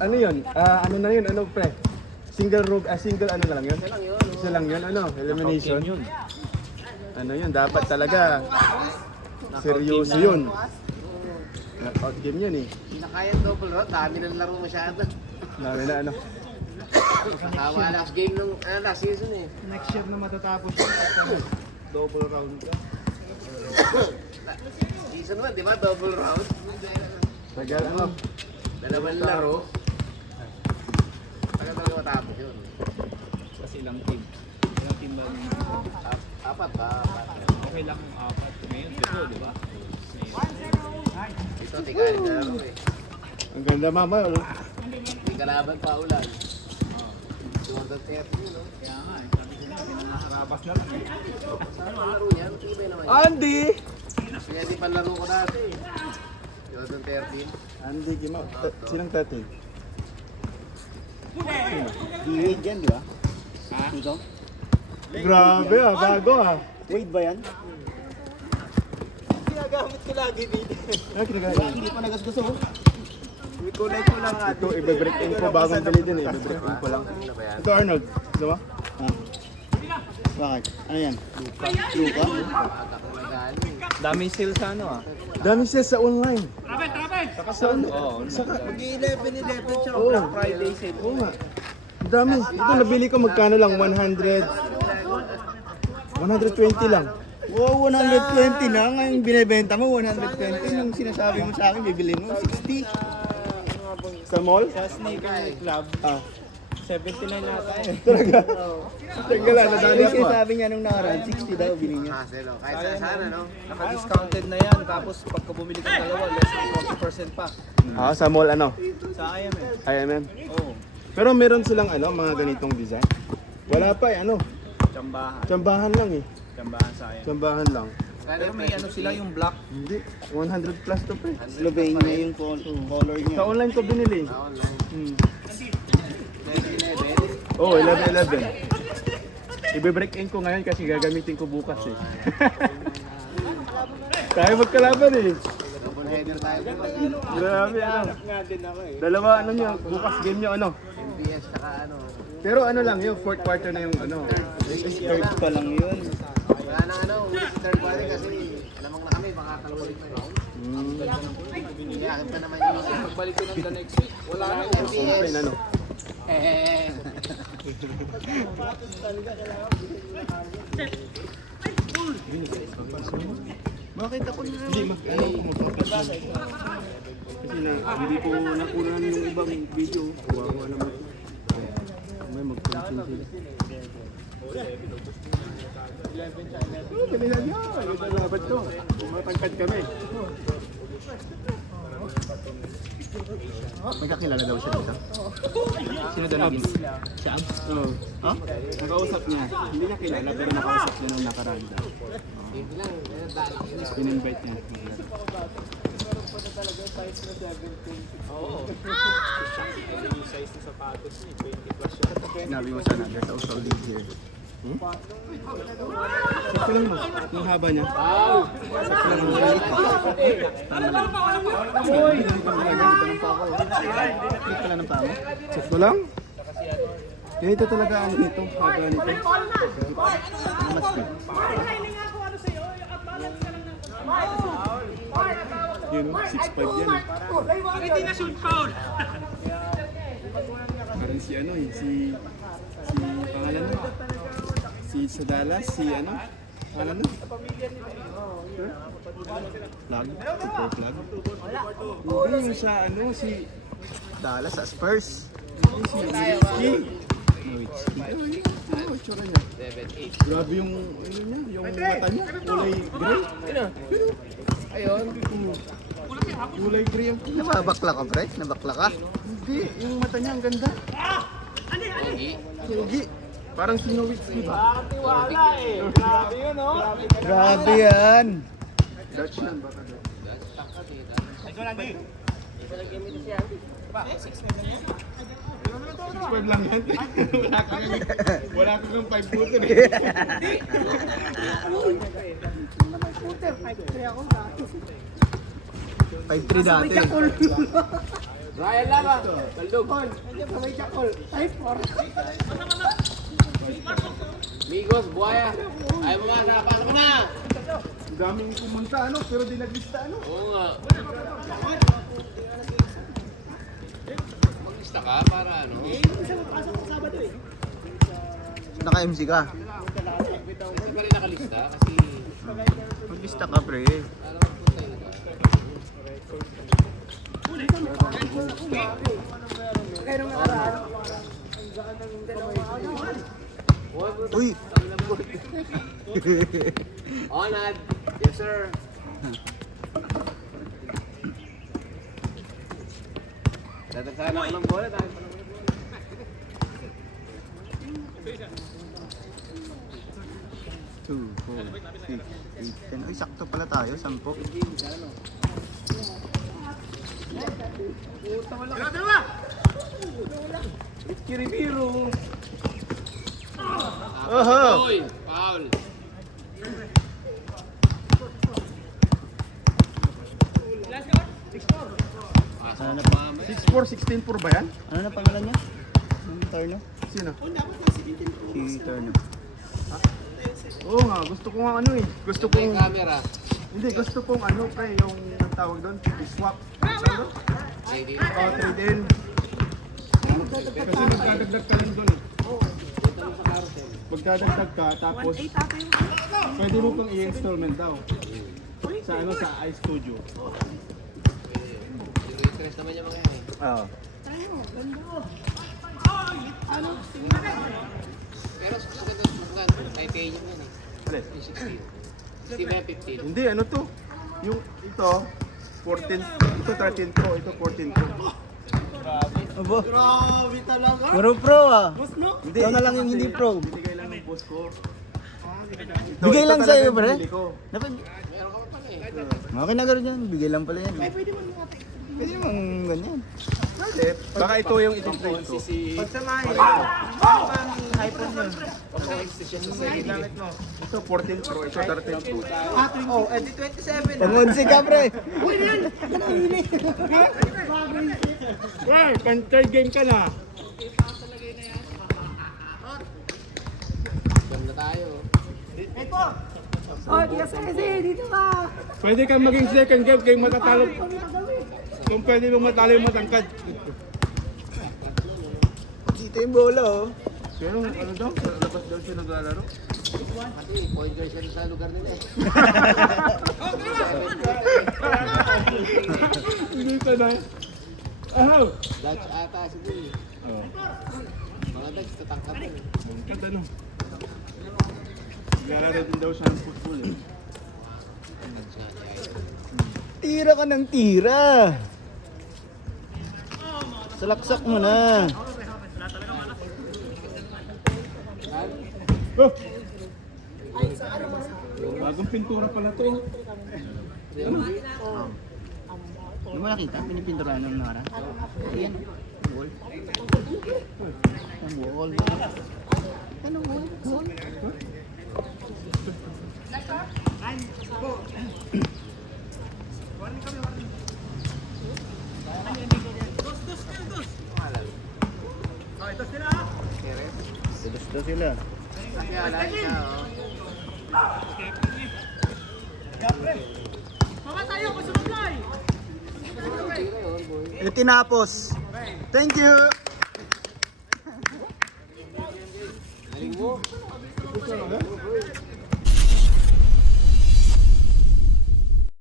Ano yun? Ano na yun? Ano pre? Single rogue, single ano na lang yun? Isa lang yun, ano? Elimination. Ano yun? Dapat talaga seryoso yun. Knockout game yun eh. Hindi na kaya double round, dami ng laro masyado. Dami na ano. Tama last game nung last season eh. Next year na matatapos yun. Double round ka. Season 1, di ba? Double round. Tagal ano. Dalawang laro. Tagal talaga matapos yun. Kasi ilang team. Ilang team ba? Apat ba? Okay lang yung apat. Ngayon, ito, di ba? Ito, tigahin na laro eh. Ang ganda mama. Hindi kalaban pa ulan. Jordan 30 yun, no? Kaya nga, sabi ko na, pinangarabas na lang. Saan ang laro yan? Tibay naman yun. Andy! Kaya di panlaro ko dati. Jordan 13. Andy Gimao. Sinang tatay? Wade yan, di ba? Ito? Grabe bago Wade ba yan? Ginagamit ko lagi dito. Ano kinagaya? Hindi pa nagasgusto ko. Kulay ko lang Ito, ibe-break in ko bagong bili din eh. Ibe-break in ko lang. Ano ba yan? Ito Arnold. Diba? Bakit? Ano yan? Luka? Atak na galing. Daming sale sa ano ah. Dami siya sa online. Saka sa ano? Oo. Saka, Mag-11 tsaka Oo. Black Friday sale. oo nga. Ang dami. Ito nabili ko magkano lang? 100. 120 lang. Wow, 120 na. Ngayon binibenta mo, 120. Nung sinasabi mo sa akin, bibili mo, 60. Sa mall? Sa Sneaker Club, Ah. 79 na tayo. Talaga? Teka lang, nadali Yung ako. sinasabi niya nung nakaraan, 60 daw bili niya. Hassle, no? Kahit sa sana, no? Naka-discounted na yan. Tapos pagka bumili ka dalawa, less than 40% pa. Sa mall ano? Sa IMM. IMM. Oo. Pero meron silang ano, mga ganitong design. Wala pa eh, ano? Tsambahan. Tsambahan lang eh. Tsambahan sa IMM. Tsambahan lang. Pero may ano sila yung black. Hindi. 100 plus to pre. Slovenia yung color niya. Sa online ko binili. Online. Hmm. 11. Oh, 11-11. Ibe-break in ko ngayon kasi gagamitin ko bukas eh. Tayo magkalaban eh. Double header tayo bukas. Grabe ano. Nga din ako eh. Dalawa ano niya, bukas game niya ano. MPS tsaka ano. Pero ano lang yung fourth quarter na yung ano. Third pa lang yun. Wala na ano, third quarter kasi alamang na kami, baka kalawalik na yun. Kaya akin pa naman yung Pagbalik ko ng the next week, wala na yung Open ano. Bakit ako na? Hindi ano kumapapos. Kasi na hindi ko nakunan yung ibang video. Kawawa naman. May mag-content sila. Oh, kami lang yan. Ito labat to. Matangkad kami. May kakilala daw siya dito. Sino daw naging? Siya? Oo. Ha? Nakausap niya. Hindi niya kilala pero nakausap niya nung nakaraan daw. Hindi lang, dahil. In-invite niya. Oo. Yung size ng sapatos niya, 20 plus yun. Sinabi mo sana, there's also a lead here. Hmm? Sakto lang mo. Yung haba niya. Wow! Sakto lang mo. Sakto lang? Ganito talaga ano nito. Haba nito. Mas ka. Yun o, 6'5 yan eh. Hindi na shoot foul. Parang si ano eh, si pangalan mo. Si Sadalas, si ano? Pangalan mo? Flag? Super flag? Hindi yung sa ano, si Dallas sa Spurs. Hindi si Nowitzki. Nowitzki. Ano, itsura niya? 7-8. Grabe yung, ano niya, yung mata niya. Kulay gray. Ayun. Kulay gray ang Nababakla ka, pre? Nabakla ka? Hindi, yung mata niya ang ganda. Pogi. Sugi. Parang si Nowitzki ba? Wala eh. Grabe yun, no? Grabe yan! Dutchman baka daw. Ito lang din. 6'5 lang yan. Wala ka ng 5 footer eh. Scooter, 5'3 ako dati. 5'3 dati. Ryan lang ah. Baldog. Hindi pa may jakol. 5'4. Migos, buhaya. Ayaw mo nga, nakapasok mo na. Ang daming pumunta ano, pero di naglista ano. Oo nga. Maglista ka para ano? Isa magpasok sa Sabado eh. Naka-MC ka. Hindi pa rin nakalista kasi Maglista ka, pre. alam mo po tayo ka. Kaya nung nakaraan. Uy! Onad. Yes sir. Dadagsahan ako ng bola dahil pa naman. 2, 4, 6, 8, 10. Uy, sakto pala tayo. 10. Kiribiro. Oho! Uy, foul. Ano na pa? 6'4", 16'4 ba yan? Ano na pangalan niya? Yung Turno? Sino? Si Turno. Oo nga, gusto ko nga ano eh. Gusto May kong, camera. hindi, gusto kong ano pre, yung ang tawag doon, swap. Ready. Trade in. Kasi magdadagdag ka lang doon eh. Punta mo sa carousel. Magdadagdag ka, tapos 1.8 ata yung pwede mo pang i-installment daw. Sa ano, sa iStudio. Zero interest naman yung mga yan eh. Oo. tayo. Ganda ko. Pero sa ganun, kay pay yun yan eh. Alin? Yung 16. 16 ba yung 15? Hindi, ano to? Yung ito, 14, ito 13 Pro, ito 14 Pro. Abo. Grabe talaga. Puro pro ah. Boss no? Hindi, Ikaw na lang yung hindi pro. Binigay lang ng boss ko. Bigay lang talaga sa'yo, yung pre? binili ko. Dapat, Meron ka pa pala eh. okay na gano'n yan. Bigay lang pala yan. Ay, pwede mo nga. Pwede namang ganyan. Pwede. Baka ito yung ititrade ko. Ito 14 Pro, ito 13 Pro. Oh, edi 27. Pangunsi ka, pre. Uy, yan. Aka na hili. Well, pan-third game ka na. Ganda tayo. Ito. Oh, yes, dito ka. Pwede kang maging second game kay matatalo. Kami kagawi. Kung pwede mo matalo yung matangkad. Dito yung bola, oh. Pero ano daw, sa labas daw siya naglalaro. Kasi point guard siya sa lugar nila eh. Hindi pa na. Ahaw! Dutch ata si Boy. Oh, Mga Dutch, tatangkap yun eh. ang ano. Naglalaro din daw siya ng football eh. Dutch nga niya eh. Tira ka ng tira. Salaksak mo na. Oh! Bagong pintura pala to. Hindi mo nakita? Pinipinturahan ng nara. Ayan. Wall. Ang wall. Ano wall? Wall? Gusto sila. Kaya alay siya oh. Mama tayo, kung sumabay. Tira yun, boy. Yung tinapos. Thank you. Galing mo.